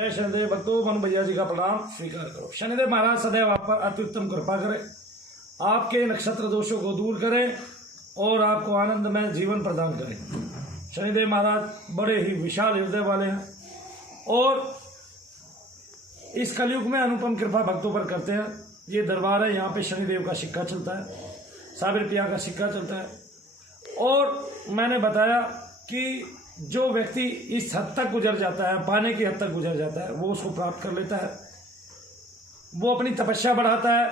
जय शनिदेव भक्तों, मनु भैया जी का प्रणाम स्वीकार करो। शनिदेव महाराज सदैव आप पर अत्युत्तम कृपा करें, आपके नक्षत्र दोषों को दूर करें और आपको आनंदमय जीवन प्रदान करें। शनिदेव महाराज बड़े ही विशाल हृदय वाले हैं और इस कलयुग में अनुपम कृपा भक्तों पर करते हैं। ये दरबार है, यहाँ पे शनिदेव का सिक्का चलता है, 100 रुपया का सिक्का चलता है। और मैंने बताया कि जो व्यक्ति इस हद तक गुजर जाता है, पाने की हद तक गुजर जाता है, वो उसको प्राप्त कर लेता है। वो अपनी तपस्या बढ़ाता है,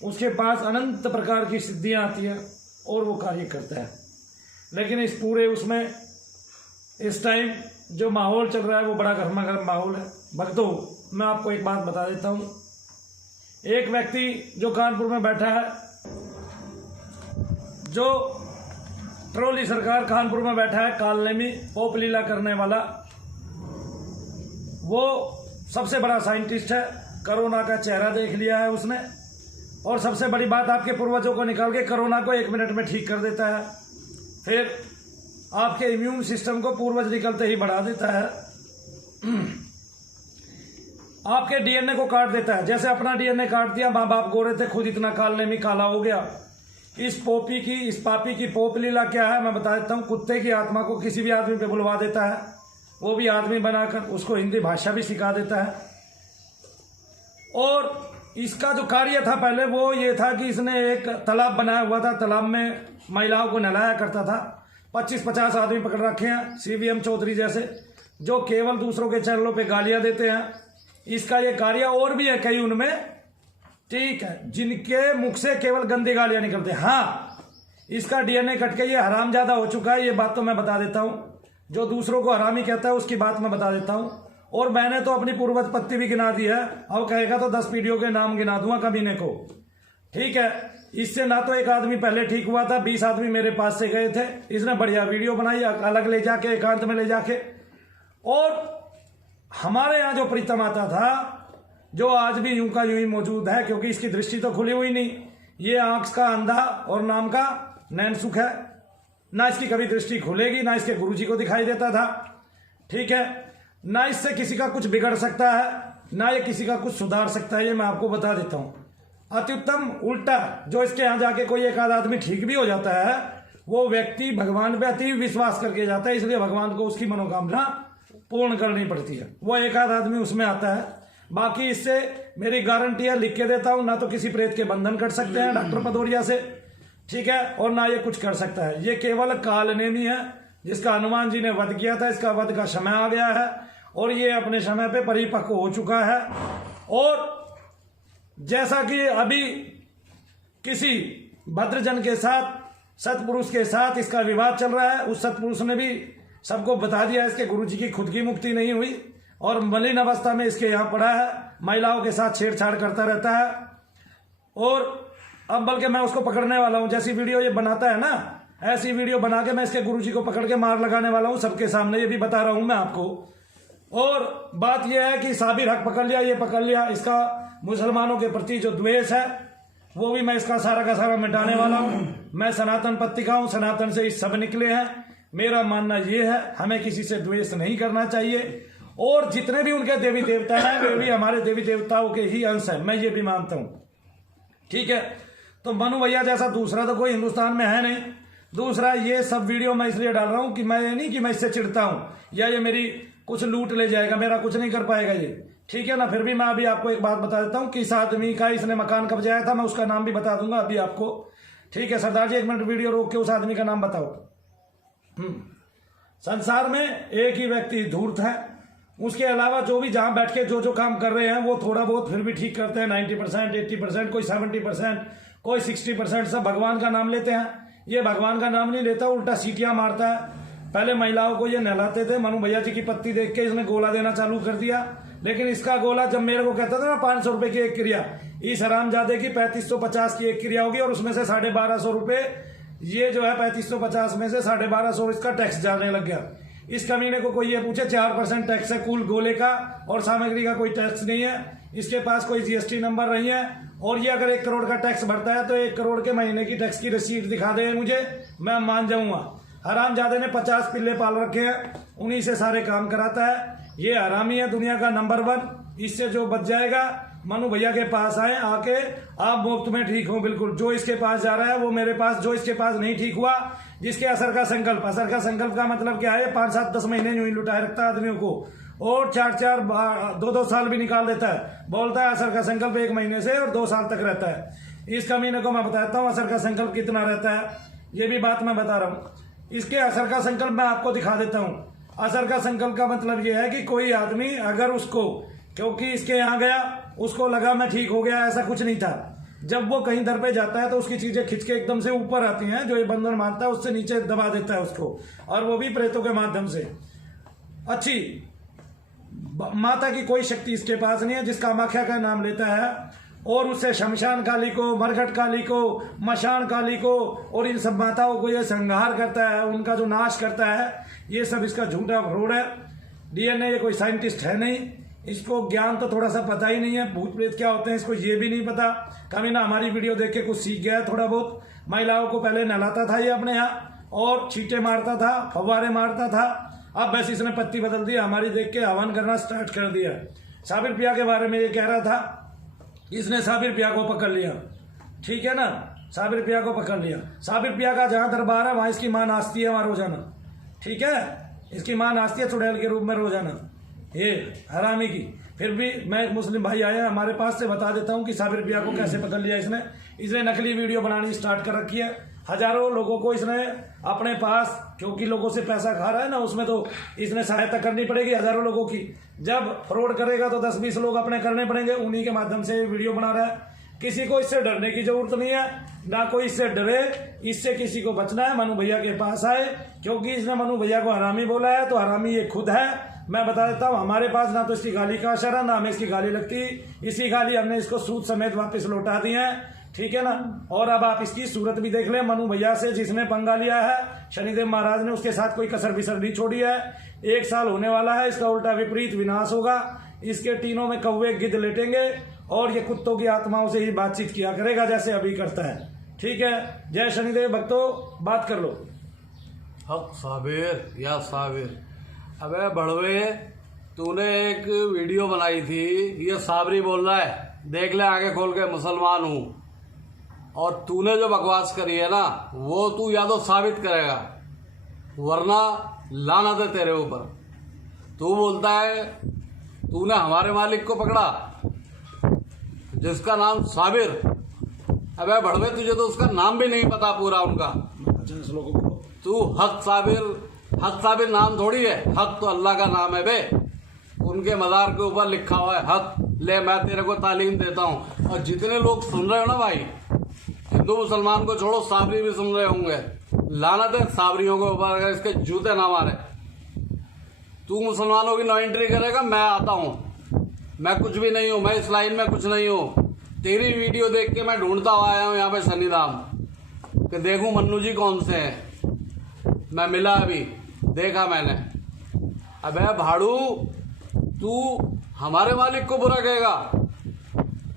उसके पास अनंत प्रकार की सिद्धियां आती हैं और वो कार्य करता है। लेकिन इस पूरे उसमें इस टाइम जो माहौल चल रहा है वो बड़ा गर्मा गर्म माहौल है। भक्तों, मैं आपको एक बात बता देता हूँ। एक व्यक्ति जो कानपुर में बैठा है, जो ट्रोली सरकार कानपुर में बैठा है, कालनेमी पोप लीला करने वाला, वो सबसे बड़ा साइंटिस्ट है। कोरोना का चेहरा देख लिया है उसने, और सबसे बड़ी बात, आपके पूर्वजों को निकाल के कोरोना को 1 मिनट में ठीक कर देता है। फिर आपके इम्यून सिस्टम को पूर्वज निकलते ही बढ़ा देता है। आपके डीएनए को काट देता है। जैसे अपना डीएनए काट दिया, माँ बाप गोरे थे, खुद इतना कालनेमी काला हो गया। इस पापी की पोप लीला क्या है, मैं बता देता हूँ। कुत्ते की आत्मा को किसी भी आदमी पे बुलवा देता है, वो भी आदमी बनाकर उसको हिंदी भाषा भी सिखा देता है। और इसका जो कार्य था पहले, वो ये था कि इसने एक तालाब बनाया हुआ था, तालाब में महिलाओं को नहलाया करता था। 25-50 आदमी पकड़ रखे हैं, सीवीएम चौधरी जैसे, जो केवल दूसरों के चैनलों पे गालियां देते हैं। इसका ये कार्य और भी है कई उनमें, ठीक है, जिनके मुख से केवल गंदी गालियां निकलते हैं। हाँ, इसका डीएनए कट के ये हरामजादा हो चुका है, ये बात तो मैं बता देता हूं। जो दूसरों को हरामी कहता है उसकी बात मैं बता देता हूं। और मैंने तो अपनी पूर्वज पत्ती भी गिना दी है, अब कहेगा तो 10 पीढ़ियों के नाम गिना दूंगा कमीने को, ठीक है। इससे ना तो एक आदमी पहले ठीक हुआ था, 20 आदमी मेरे पास से गए थे। इसने बढ़िया वीडियो बनाई, अलग ले जाके, एकांत में ले जाके। और हमारे यहाँ जो प्रीतम आता था, जो आज भी यूं का यूं ही मौजूद है, क्योंकि इसकी दृष्टि तो खुली हुई नहीं। ये आंख का अंधा और नाम का नैन सुख है, ना इसकी कभी दृष्टि खुलेगी, ना इसके गुरुजी को दिखाई देता था, ठीक है। ना इससे किसी का कुछ बिगड़ सकता है, ना ये किसी का कुछ सुधार सकता है, ये मैं आपको बता देता हूं। अत्युत्तम उल्टा, जो इसके यहाँ जाके कोई एक आध आदमी ठीक भी हो जाता है, वो व्यक्ति भगवान पे अति विश्वास करके जाता है, इसलिए भगवान को उसकी मनोकामना पूर्ण करनी पड़ती है। वो एक आध आदमी उसमें आता है। बाकी इससे मेरी गारंटी है, लिख के देता हूं, ना तो किसी प्रेत के बंधन कट सकते हैं डॉक्टर भदौरिया से, ठीक है, और ना ये कुछ कर सकता है। ये केवल कालनेमी है, जिसका हनुमान जी ने वध किया था। इसका वध का समय आ गया है और ये अपने समय पे परिपक्व हो चुका है। और जैसा कि अभी किसी भद्रजन के साथ, सतपुरुष के साथ इसका विवाद चल रहा है, उस सतपुरुष ने भी सबको बता दिया इसके गुरुजी की खुद की मुक्ति नहीं हुई और मलिन अवस्था में इसके यहाँ पड़ा है, महिलाओं के साथ छेड़छाड़ करता रहता है। और अब बल्कि मैं उसको पकड़ने वाला हूं। जैसी वीडियो ये बनाता है ना, ऐसी वीडियो बना के मैं इसके गुरुजी को पकड़ के मार लगाने वाला हूं सबके सामने, ये भी बता रहा हूं मैं आपको। और बात यह है कि साबिर हक पकड़ लिया, ये पकड़ लिया। इसका मुसलमानों के प्रति जो द्वेष है, वो भी मैं इसका सारा का सारा मिटाने वाला हूं। मैं सनातन पत्रिका हूं, सनातन से इस सब निकले हैं। मेरा मानना यह है, हमें किसी से द्वेष नहीं करना चाहिए। और जितने भी उनके देवी देवता हैं, वे भी हमारे देवी देवताओं के ही अंश हैं, मैं ये भी मानता हूं, ठीक है। तो मनु भैया जैसा दूसरा तो कोई हिंदुस्तान में है नहीं। दूसरा, ये सब वीडियो मैं इसलिए डाल रहा हूं कि मैं ये नहीं कि मैं इससे चिढ़ता हूं या ये मेरी कुछ लूट ले जाएगा, मेरा कुछ नहीं कर पाएगा ये, ठीक है ना। फिर भी मैं अभी आपको एक बात बता देता हूं, किस आदमी का इसने मकान कब्जाया था, मैं उसका नाम भी बता दूंगा अभी आपको, ठीक है। सरदार जी 1 मिनट वीडियो रोक के उस आदमी का नाम बताओ। संसार में एक ही व्यक्ति धूर्त है, उसके अलावा जो भी जहां बैठ के जो काम कर रहे हैं वो थोड़ा बहुत फिर भी ठीक करते हैं। 90%, 80%, कोई 70%, कोई 60%, सब भगवान का नाम लेते हैं। ये भगवान का नाम नहीं लेता, उल्टा सीटियां मारता है। पहले महिलाओं को ये नहलाते थे, मनु भैया जी की पत्ती देख के इसने गोला देना चालू कर दिया। लेकिन इसका गोला जब मेरे को कहता था ना 500 रुपए की एक क्रिया, इस हरामजादे की 3550 की एक क्रिया होगी और उसमें से 1250 रुपए, ये जो है 3550 में से 1250 इसका टैक्स जाने लग गया। इस कमीने को कोई ये पूछे, 4% टैक्स है कुल गोले का, और सामग्री का कोई टैक्स नहीं है। इसके पास कोई जीएसटी नंबर नहीं है। और ये अगर 1 करोड़ का टैक्स भरता है तो 1 करोड़ के महीने की टैक्स की रसीद दिखा दे मुझे, मैं मान जाऊंगा। हरामजादे ने 50 पिल्ले पाल रखे हैं, उन्हीं से सारे काम कराता है। ये हरामी है दुनिया का नंबर 1। इससे जो बच जाएगा मनु भैया के पास आए, आके आप मुफ्त में ठीक हो बिल्कुल। जो इसके पास जा रहा है वो मेरे पास, जो इसके पास नहीं ठीक हुआ, जिसके असर का संकल्प का मतलब क्या है, 5-7-10 महीने यूं ही लुटाए रखता है आदमियों को और 4-4 2-2 साल भी निकाल देता है। बोलता है असर का संकल्प 1 महीने से और 2 साल तक रहता है। इस कमीने को मैं बताता हूँ असर का संकल्प कितना रहता है, ये भी बात मैं बता रहा हूँ। इसके असर का संकल्प मैं आपको दिखा देता हूँ। असर का संकल्प का मतलब ये है कि कोई आदमी अगर उसको, क्योंकि इसके यहाँ गया उसको लगा मैं ठीक हो गया, ऐसा कुछ नहीं था। जब वो कहीं दर पे जाता है तो उसकी चीजें खिंच के एकदम से ऊपर आती हैं, जो ये बंधन मानता है उससे नीचे दबा देता है उसको, और वो भी प्रेतों के माध्यम से। अच्छी माता की कोई शक्ति इसके पास नहीं है, जिसका कामाख्या का नाम लेता है और उससे शमशान काली को, मरघट काली को, मशान काली को और इन सब माताओं को ये संहार करता है, उनका जो नाश करता है। ये सब इसका झूठा फ्रॉड है। डीएनए ये कोई साइंटिस्ट है नहीं, इसको ज्ञान तो थोड़ा सा पता ही नहीं है, भूत प्रेत क्या होते हैं इसको ये भी नहीं पता। कभी ना हमारी वीडियो देख के कुछ सीख गया है थोड़ा बहुत। महिलाओं को पहले नहलाता था ये अपने यहाँ और छींटे मारता था, फव्वारे मारता था। अब बस इसने पत्ती बदल दी, हमारी देख के हवन करना स्टार्ट कर दिया। साबिर पिया के बारे में ये कह रहा था, इसने साबिर पिया को पकड़ लिया, ठीक है ना, साबिर पिया को पकड़ लिया। साबिर पिया का जहां दरबार है वहां इसकी मां नाचती है वहां रोजाना, ठीक है, इसकी मां नाचती है चुड़ैल के रूप में रोजाना, ये हरामी की। फिर भी मैं मुस्लिम भाई आए हैं हमारे पास से बता देता हूं कि साबिर पिया को कैसे पकड़ लिया इसने नकली वीडियो बनानी स्टार्ट कर रखी है। हजारों लोगों को इसने अपने पास, क्योंकि लोगों से पैसा खा रहा है ना, उसमें तो इसने सहायता करनी पड़ेगी हजारों लोगों की। जब फ्रॉड करेगा तो 10-20 लोग अपने करने पड़ेंगे, उन्हीं के माध्यम से वीडियो बना रहा है। किसी को इससे डरने की जरूरत नहीं है, ना कोई इससे डरे, इससे किसी को बचना है। मनु भैया के पास आए, क्योंकि इसने मनु भैया को हरामी बोला है तो हरामी ये खुद है। मैं बता देता हूँ, हमारे पास ना तो इसकी गाली का असर है, ना हमें इसकी गाली लगती। इसी गाली हमने इसको सूद समेत वापस लौटा दी है, ठीक है ना। और अब आप इसकी सूरत भी देख ले, मनु भैया से जिसने पंगा लिया है शनिदेव महाराज ने, उसके साथ कोई कसर बिसर नहीं छोड़ी है। 1 साल होने वाला है, इसका उल्टा विपरीत विनाश होगा। इसके टीनों में कौवे गिद्ध लेटेंगे और ये कुत्तों की आत्माओं से ही बातचीत किया करेगा जैसे अभी करता है, ठीक है। जय शनिदेव भक्तों, बात कर लो। हक साबिर या साबिर, अबे बड़वे, तूने एक वीडियो बनाई थी, ये साबरी बोल रहा है, देख ले आगे खोल के, मुसलमान हूँ। और तूने जो बकवास करी है ना, वो तू या तो साबित करेगा वरना लानत है तेरे ऊपर। तू बोलता है तूने हमारे मालिक को पकड़ा जिसका नाम साबिर। अबे भड़वे, तुझे तो उसका नाम भी नहीं पता पूरा उनका। तू हक साबिर नाम थोड़ी है, हक तो अल्लाह का नाम है बे। उनके मज़ार के ऊपर लिखा हुआ है हक। ले, मैं तेरे को तालीम देता हूँ। और जितने लोग सुन रहे हो ना भाई, हिंदू मुसलमान को छोड़ो, साबरी भी सुन रहे होंगे, लानत है साबरियों के ऊपर अगर इसके जूते ना मारे। तू मुसलमानों की नो एंट्री करेगा, मैं आता हूँ, मैं कुछ भी नहीं हूँ, मैं इस लाइन में कुछ नहीं हूँ। तेरी वीडियो देख के मैं ढूंढता हुआ आया हूँ यहाँ पे शनिधाम कि देखूं मन्नू जी कौन से हैं। मैं मिला अभी, देखा मैंने। अबे भाड़ू, तू हमारे मालिक को बुरा कहेगा?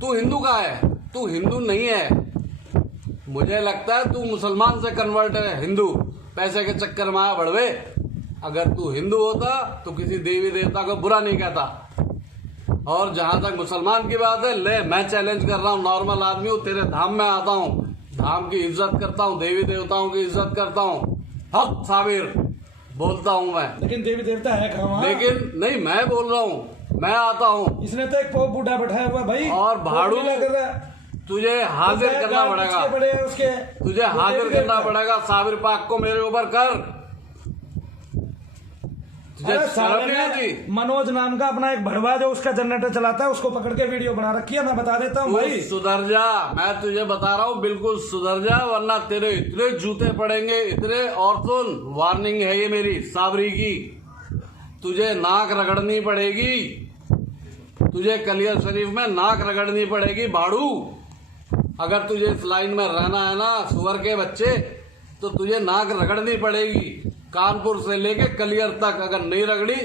तू हिंदू का है? तू हिंदू नहीं है। मुझे लगता है तू मुसलमान से कन्वर्ट है, हिंदू पैसे के चक्कर में आया बड़वे। अगर तू हिंदू होता तो किसी देवी देवता को बुरा नहीं कहता। और जहां तक मुसलमान की बात है, ले मैं चैलेंज कर रहा हूँ, नॉर्मल आदमी हूँ, तेरे धाम में आता हूँ, धाम की इज्जत करता हूँ, देवी देवताओं की इज्जत करता हूँ, हक साबिर बोलता हूँ मैं। लेकिन देवी देवता है कहाँ? लेकिन नहीं, मैं बोल रहा हूँ, मैं आता हूँ। इसने तो एक पोप बूढ़ा बैठाया हुआ भाई, और भाड़ू तुझे हाजिर करना पड़ेगा, तुझे हाजिर करना पड़ेगा साबिर पाक को मेरे ऊपर कर। मनोज नाम का अपना एक भड़वा जो उसका जनरेटर चलाता है, उसको पकड़ के वीडियो बना रखी है। मैं बता देता हूँ भाई, सुधर जा, मैं तुझे बता रहा हूँ, बिल्कुल सुधर जा, वरना तेरे इतने जूते पड़ेंगे इतने। और सुन, वार्निंग है ये मेरी साबरी की, तुझे नाक रगड़नी पड़ेगी, तुझे कलियर शरीफ में नाक रगड़नी पड़ेगी भाड़ू। अगर तुझे इस लाइन में रहना है ना सुअर के बच्चे, तो तुझे नाक रगड़नी पड़ेगी, कानपुर से लेके कलियर तक। अगर नहीं रगड़ी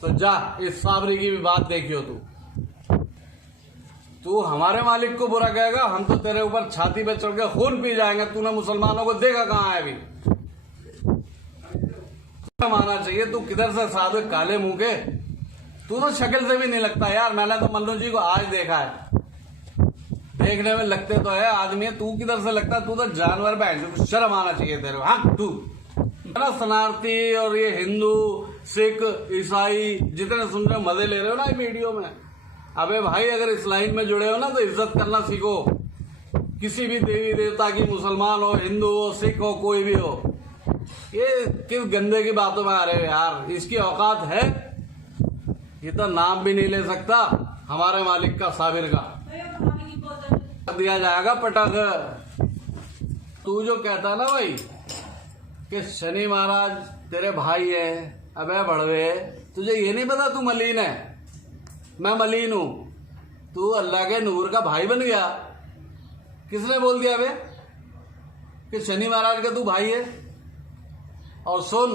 तो जा, इस साबरी की भी बात देखियो। तू हमारे मालिक को बुरा कहेगा, हम तो तेरे ऊपर छाती पे चढ़ के खून पी जाएंगे। तूने मुसलमानों को देखा कहाँ है अभी? माना चाहिए तू किधर से साधु काले मुंह के, तू तो शक्ल से भी नहीं लगता यार, मैंने तो मल्लू जी को आज देखा है, देखने में लगते तो है आदमी, तू किधर से लगता है, तू तो जानवर है, शर्म आना चाहिए तेरे को। हाँ तू ना शरणार्थी और ये हिंदू सिख ईसाई जितने सुन रहे हो मजे ले रहे हो ना ये वीडियो में, अबे भाई अगर इस लाइन में जुड़े हो ना तो इज्जत करना सीखो, किसी भी देवी देवता की, मुसलमान हो हिंदू हो सिख हो कोई भी हो। ये किस गंदे की बातों में आ रहे हो यार, इसकी औकात है, ये तो नाम भी नहीं ले सकता हमारे मालिक का, साबिर का दिया जाएगा पटक। तू जो कहता है ना भाई कि शनि महाराज तेरे भाई है, अबे बड़वे तुझे ये नहीं पता तू मलीन है, मैं मलीन हूं, तू अल्लाह के नूर का भाई बन गया। किसने बोल दिया बे कि शनि महाराज का तू भाई है? और सुन,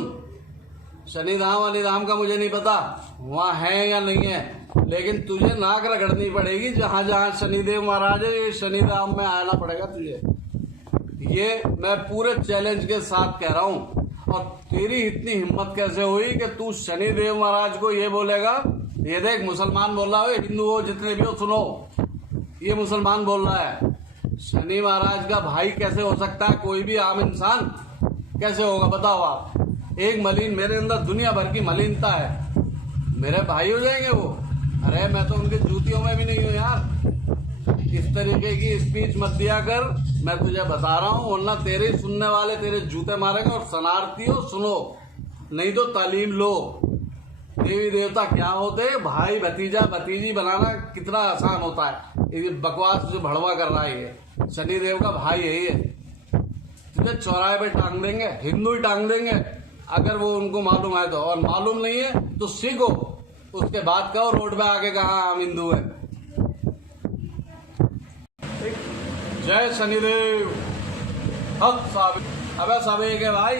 शनिधाम अनिधाम का मुझे नहीं पता वहां है या नहीं है, लेकिन तुझे नाक रगड़नी पड़ेगी, जहां जहां शनिदेव महाराज है ये शनिधाम में आना पड़ेगा तुझे, ये मैं पूरे चैलेंज के साथ कह रहा हूं। और तेरी इतनी हिम्मत कैसे हुई कि तू शनिदेव महाराज को ये बोलेगा? ये देख मुसलमान बोल रहा है, हिंदू हो जितने भी हो सुनो, ये मुसलमान बोल रहा है शनि महाराज का भाई कैसे हो सकता है कोई भी आम इंसान, कैसे होगा बताओ आप? एक मलिन, मेरे अंदर दुनिया भर की मलिनता है, मेरे भाई हो जाएंगे वो? अरे मैं तो उनकी जूतियों में भी नहीं हूं यार। इस तरीके की स्पीच मत दिया कर, मैं तुझे बता रहा हूं, वरना तेरे सुनने वाले तेरे जूते मारेंगे। और शरणार्थी हो सुनो, नहीं तो तालीम लो, देवी देवता क्या होते, भाई भतीजा भतीजी बनाना कितना आसान होता है। ये बकवास जो भड़वा कर रहा है ये शनिदेव का भाई है, ये तुझे चौराहे पे टांग देंगे, हिंदू ही टांग देंगे अगर वो उनको मालूम है तो, और मालूम नहीं है तो सीखो, उसके बाद कहो रोड पे आके कहा हम हिंदू हैं। जय शनिदेव। हक साबिर, अबे साबिर के भाई